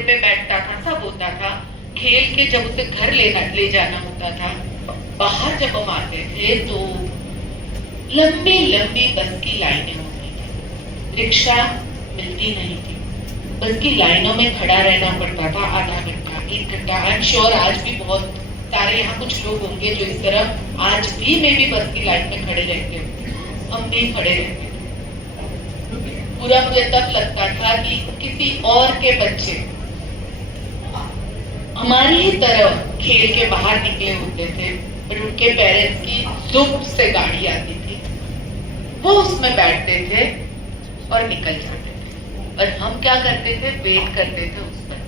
पे बैठता था, सब होता था। खेल के जब उसे घर ले जाना होता था, बाहर जब हम आते थे तो लंबी लंबी बस की लाइनें होती थी, रिक्शा मिलती नहीं थी, बस की लाइनों में खड़ा रहना पड़ता था आधा घंटा 1 घंटा। आई एम श्योर आज भी बहुत सारे यहाँ कुछ लोग होंगे जो इस तरह आज भी मे भी बस की लाइन में खड़े रहते हैं, हम भी खड़े रहते थे। पूरा मुझे तब लगता था कि किसी और के बच्चे हमारी ही तरह खेल के बाहर निकले होते थे, पर उनके पेरेंट्स की जुब्ब से गाड़ी आती थी, वो उसमें बैठते थे और निकल जाते थे, और हम क्या करते थे, वेट करते थे उस पर।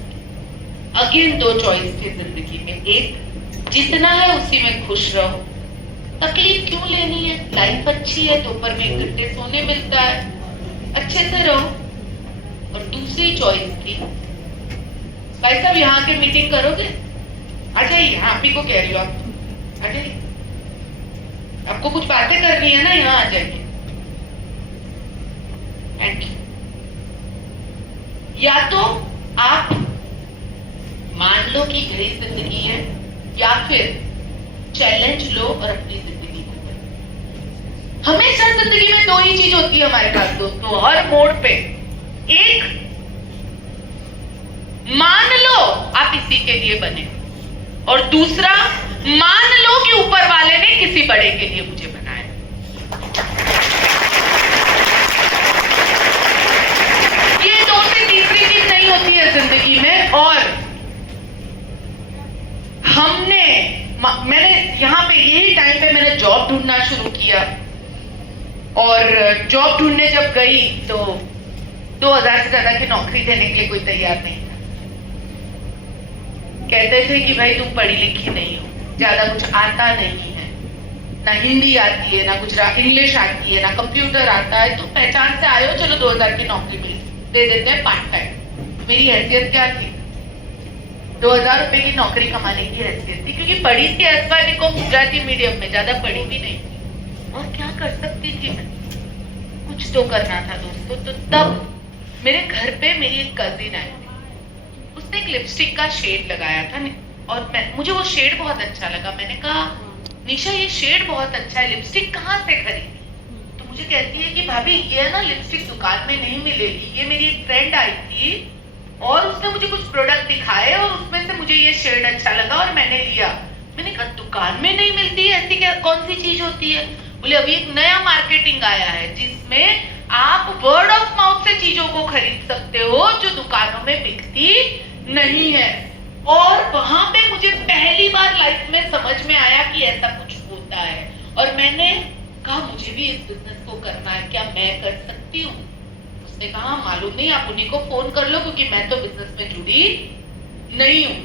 अगेन 2 चॉइस थे जिंदगी में, एक जितना है उसी में खुश रहो, तकलीफ क्यों लेनी है, लाइफ अच्छी है, दोपहर में 1 घंटे सोने मिलता है, अच्छे से रहो। और दूसरी चॉइस थी, भाई साहब यहाँ के मीटिंग करोगे, आ जाइए, आप ही को कह रही हो, आप आ जाइए, आपको कुछ बातें करनी है ना, यहाँ आ जाइए, थैंक यू। या तो आप मान लो कि यही जिंदगी है, या फिर चैलेंज लो और अपनी जिंदगी को करो। हमेशा जिंदगी में 2 ही चीज होती है हमारे पास दोस्तों, हर मोड़ पे। एक, मान लो आप इसी के लिए बने, और दूसरा, मान लो कि ऊपर वाले ने किसी बड़े के लिए मुझे बनाया। ये 2 से तीसरी चीज नहीं होती है जिंदगी में। और मैंने यहाँ पे यही टाइम पे मैंने जॉब ढूंढना शुरू किया, और जॉब ढूंढने जब गई तो 2000 से ज्यादा की नौकरी देने के लिए कोई तैयार नहीं था। कहते थे कि भाई तुम पढ़ी लिखी नहीं हो, ज्यादा कुछ आता नहीं है, ना हिंदी आती है, ना गुजराती इंग्लिश आती है, ना कंप्यूटर आता है, तो पहचान से आए हो, चलो 2000 की नौकरी मिली, दे देते हैं पार्ट टाइम। मेरी हैसियत क्या थी, 2000 रुपए की नौकरी कमाने की हैसियत थी, क्योंकि पढ़ी थी एसवाई को गुजराती मीडियम में, ज्यादा पढ़ी भी नहीं थी। और क्या कर सकती थी मैं, कुछ तो करना था दोस्तों। तो तब मेरे घर पे मेरी एक कजिन आई, उसने एक लिपस्टिक का शेड लगाया था, और मुझे वो शेड बहुत अच्छा लगा। मैंने कहा निशा ये शेड बहुत अच्छा है, लिपस्टिक कहाँ से खरीदी? तो मुझे कहती है कि भाभी ये ना लिपस्टिक दुकान में नहीं मिलेगी, ये मेरी एक फ्रेंड आई थी और उसने मुझे कुछ प्रोडक्ट दिखाए और उसमें से मुझे ये शेड अच्छा लगा और मैंने लिया। मैंने कहा दुकान में नहीं मिलती है, ऐसी क्या कौन सी चीज होती है? बोले अभी एक नया मार्केटिंग आया है जिसमें आप वर्ड ऑफ माउथ से चीजों को खरीद सकते हो जो दुकानों में बिकती नहीं है। और वहां पे मुझे पहली बार लाइफ में समझ में आया कि ऐसा कुछ होता है, और मैंने कहा मुझे भी इस बिजनेस को करना है, क्या मैं कर सकती हूँ? उसने कहा मालूम नहीं, आप उन्हीं को फोन कर लो क्योंकि मैं तो बिजनेस में जुड़ी नहीं हूँ।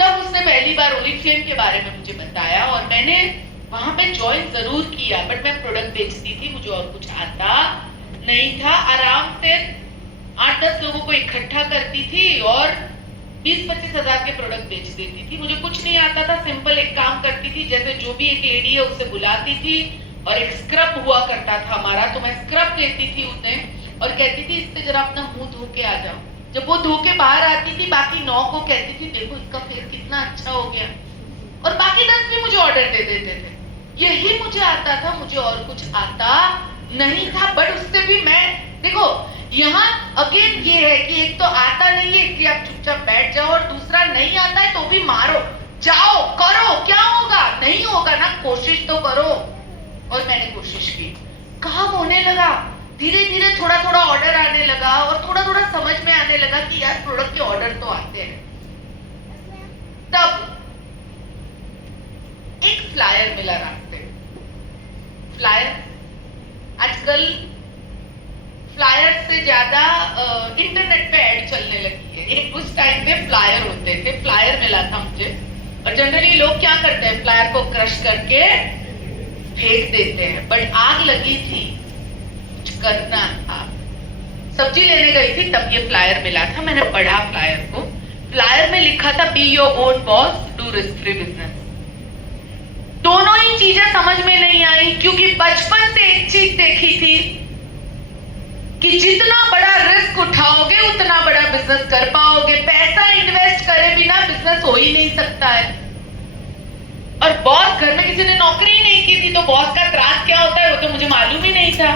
तब उसने पहली बार ओरिफ्लेम के बारे में मुझे बताया और मैंने वहां पे ज्वाइन जरूर किया, बट मैं प्रोडक्ट बेचती थी, मुझे और कुछ आता नहीं था। आराम से 8-10 लोगों को इकट्ठा करती थी और 20-25 हजार के प्रोडक्ट बेच देती थी। मुझे कुछ नहीं आता था, सिंपल एक काम करती थी, जैसे जो भी एक लेडी है उससे बुलाती थी और एक स्क्रब हुआ करता था हमारा, तो मैं स्क्रब लेती थी उन्हें और कहती थी इससे जरा अपना मुंह धो के आ जाओ। जब वो धो के बाहर आती थी, बाकी 9 को कहती थी देखो इसका फेस कितना अच्छा हो गया, और बाकी 10 भी मुझे ऑर्डर दे देते थे। यही मुझे आता था, मुझे और कुछ आता नहीं था। बट उससे भी मैं देखो यहाँ अगेन ये है कि एक तो आता नहीं है इसलिए आप चुपचाप बैठ जाओ, और दूसरा नहीं आता है तो भी मारो, जाओ करो, क्या होगा? नहीं होगा ना, कोशिश तो करो। और मैंने कोशिश की, काम होने लगा, धीरे धीरे थोड़ा थोड़ा ऑर्डर आने लगा और थोड़ा थोड़ा समझ में आने लगा कि यार प्रोडक्ट के ऑर्डर तो आते हैं। तब एक फ्लायर मिला रास्ते। फ्लायर आजकल फ्लायर से ज्यादा इंटरनेट पे ऐड चलने लगी है। एक उस टाइम पे फ्लायर होते थे, फ्लायर मिला था मुझे, और जनरली लोग क्या करते हैं फ्लायर को क्रश करके फेंक देते हैं, बट आग लगी थी, कुछ करना था। सब्जी लेने गई थी तब ये फ्लायर मिला था, मैंने पढ़ा फ्लायर को। फ्लायर में लिखा था be your own boss, do risk free business. दोनों ही चीजें समझ में नहीं आई क्योंकि बचपन से एक चीज देखी थी कि जितना बड़ा रिस्क उठाओगे उतना बड़ा बिजनेस कर पाओगे। पैसा इन्वेस्ट करे बिना बिजनेस हो ही नहीं सकता है। और बॉस घर में किसी ने नौकरी ही नहीं की थी तो